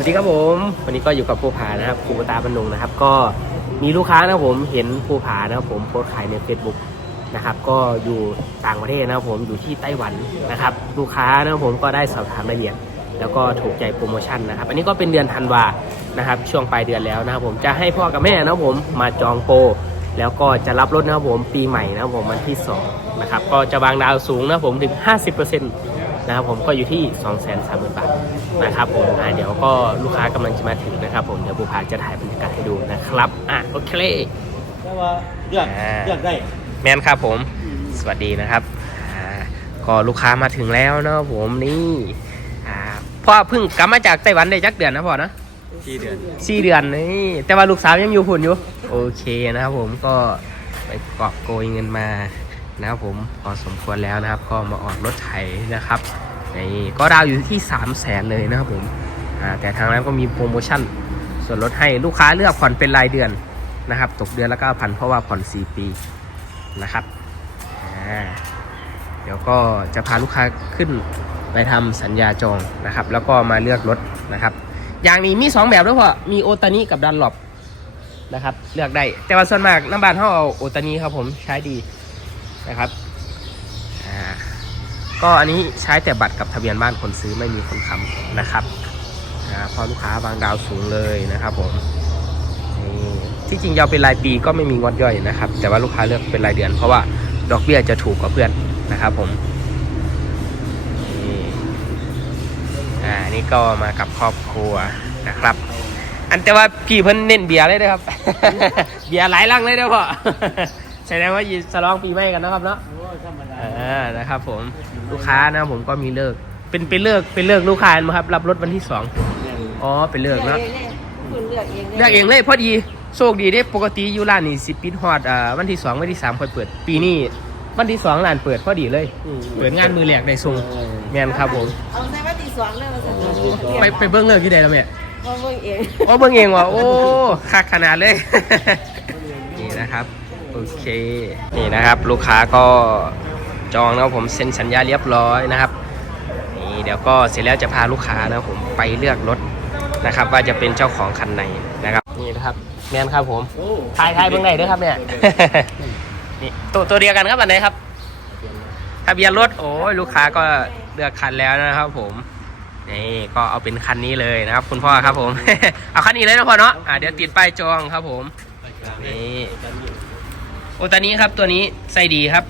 วัสดีครับผม วันนี้ก็อยู่กับภูผานะครับภูตาบรรนุงนะครับ ก็มีลูกค้านะผมเห็นภูผานะครับผมโพสขายใน Facebook นะครับ ก็อยู่ต่างประเทศนะครับผมอยู่ที่ไต้หวันนะครับ ลูกค้านะครับผมก็ได้สอบถามรายละเอียด แล้วก็ถูกใจโปรโมชั่นนะครับ อันนี้ก็เป็นเดือนธันวานะครับ ช่วงปลายเดือนแล้วนะครับผมจะให้พ่อกับแม่นะครับผมมาจองโปรแล้วก็จะรับรถนะครับผมปีใหม่นะครับผมวันที่2นะครับก็จะวางดาวสูงนะครับผมถึง 50% นะครับผมก็อยู่ที่ 2 3 0 0 0 0 บาทนะครับผมอ่าเดี๋ยวก็ลูกค้ากำลังจะมาถึงนะครับผมเดี๋ยวบูพาจะถ่ายบรรยากาศให้ดูนะครับอะโอเคแต่ว่าเลือกอ่าเลือกได้แมนครับผม สวัสดีนะครับอ่าก็ลูกค้ามาถึงแล้วนะครับผมนี่อ่าพ่อเพิ่งกลับมาจากไต้หวันได้จักเดือนนะพ่อนะที่เดือนสี่เดือนนี่แต่ว่าลูกสาวยังอยู่หุ่นอยู่ โอเคนะครับผมก็ไปกอบโกยเงินมา นะครับผมพอสมควรแล้วนะครับ ก็มาออกรถไถนะครับนี่ก็ดาวอยู่ที่ 3 0 0แสนเลยนะครับผมแต่ทางร้านก็มีโปรโมชั่นส่วนลดให้ลูกค้าเลือกผ่อนเป็นรายเดือนนะครับ ตกเดือนละ9,000 เพราะว่าผ่อน 4 ปีนะครับเดี๋ยวก็จะพาลูกค้าขึ้นไปทำสัญญาจองนะครับ แล้วก็มาเลือกรถนะครับ อย่างนี้มี 2 แบบด้วยพ่อมีโอตานิกับดันหลบนะครับ เลือกได้ แต่ว่าส่วนมากน้ำบานเขาเอาโอตานิครับผมใช้ดี นะครับ ก็อันนี้ใช้แต่บัตรกับทะเบียนบ้านคนซื้อไม่มีคนค้ำนะครับพอลูกค้าวางดาวสูงเลยนะครับผมที่จริงยาวเป็นรายปีก็ไม่มีงวดย่อยนะครับ แต่ว่าลูกค้าเลือกเป็นรายเดือน เพราะว่าดอกเบี้ยจะถูกกว่าเพื่อนนะครับผมนี่อ่านี่ก็มากับครอบครัวนะครับ อันแต่ว่าพี่เพิ่นเน้นเบียร์เลยนะครับ เบียร์หลายลังเลยเด้อพ่อ แสดงว่ายีสลองปีใหม่กันนะครับเนาะโอ้ยธรรมดาอ่านะครับผมลูกค้านะครับผมก็มีเลิก เป็นเป็นเลิกเป็นเลิกลูกค้าไหมครับ รับรถวันที่สองเนี่ยอ๋อเป็นเลิกเนาะคุณเลือกเองเลือกเองเลยพอดีโชคดีได้ปกติอยู่ร้านนี่สิปิดฮอดอ่าวันที่สองวันที่สามค่อยเปิด ปีนี้วันที่สองร้านเปิดพอดีเลยอืมเปิดงานมือแหลกได้ส่งเออแมนครับผมเอาในวันที่สองเลยมาสั่งไปไปเบิ้งเลิกที่ใดแล้วแม่เพราะเบิ่งเองโอ้เบิ่งเองว่ะโอ้คักขนาดเลยนี่นะครับ โอเค นี่นะครับ ลูกค้าก็จองนะครับผมเซ็นสัญญาเรียบร้อยนะครับ นี่เดี๋ยวก็เสร็จแล้วจะพาลูกค้านะครับผมไปเลือกรถนะครับ ว่าจะเป็นเจ้าของคันไหนนะครับ นี่นะครับแมนครับผมโอ้ถ่ายถ่ายเบื้องไหนด้วยครับเนี่ยนี่ตัวตัวเดียวกันครับอันไหนครับทะเบียนรถโอ้ยลูกค้าก็เลือกคันแล้วนะครับผมนี่ก็เอาเป็นคันนี้เลยนะครับ คุณพ่อครับผม เอาคันนี้เลยนะพ่อเนาะอ่าเดี๋ยวติดป้ายจองครับผมนี่ โอ้ตัวนี้ครับตัวนี้ใส่ดีครับ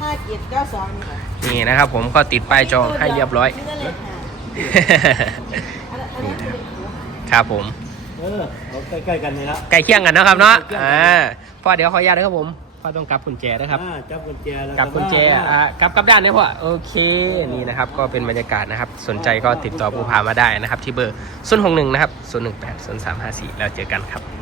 ห้าเจ็ดเก้าสองนี่ค่ะนี่นะครับผมก็ติดป้ายจองให้เรียบร้อย นี่ก็เลยค่ะอันนั้นอันนั้นคือครับผม เออเอาใกล้ๆกันนี่ละ ใกล้เคียงกันนะครับเนาะ อ่าพ่อเดี๋ยวขออนุญาตนะครับผม พ่อต้องกลับกุญแจนะครับ อ่าจับกุญแจแล้วกลับกุญแจอ่ากลับกลับด้านนี้พ่อโอเคนี่นะครับก็เป็นบรรยากาศนะครับ สนใจก็ติดต่อภูพามาได้นะครับ ที่เบอร์0 6 1นะครับ0 1 8 0 3 5 4แล้วเจอกันครับ